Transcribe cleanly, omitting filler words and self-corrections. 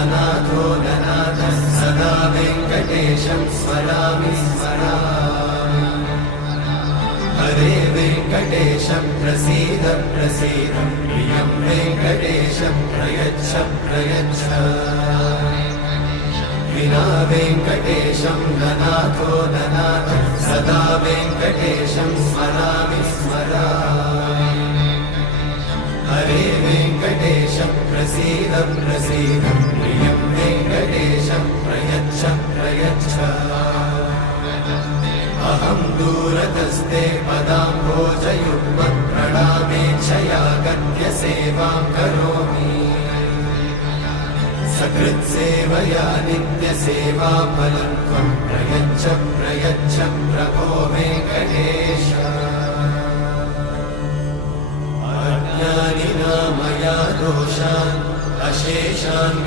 ननाथो ननाथः सदा वेङ्कटेशं स्मरामि स्मरामि। हरे वेङ्कटेश प्रसीद प्रसीद प्रियं वेङ्कटेश प्रयच्छ प्रयच्छ। विना वेङ्कटेशं ननाथो ननाथः सदा वेङ्कटेशं स्मरामि स्मरामि। हरे वेङ्कटेश प्रसीद प्रसीद प्रियं वेङ्कटेश प्रयच्छ प्रयच्छ। अहं दूरतस्ते पदाम्भोजयुग्मं प्रणामेच्छया गद्य सेवां करोमि। सकृत्सेवया नित्यसेवाफलं त्वं प्रयच्छ प्रयच्छ प्रभो वेङ्कटेश। अज्ञानिना मया दोषान् अशेषान्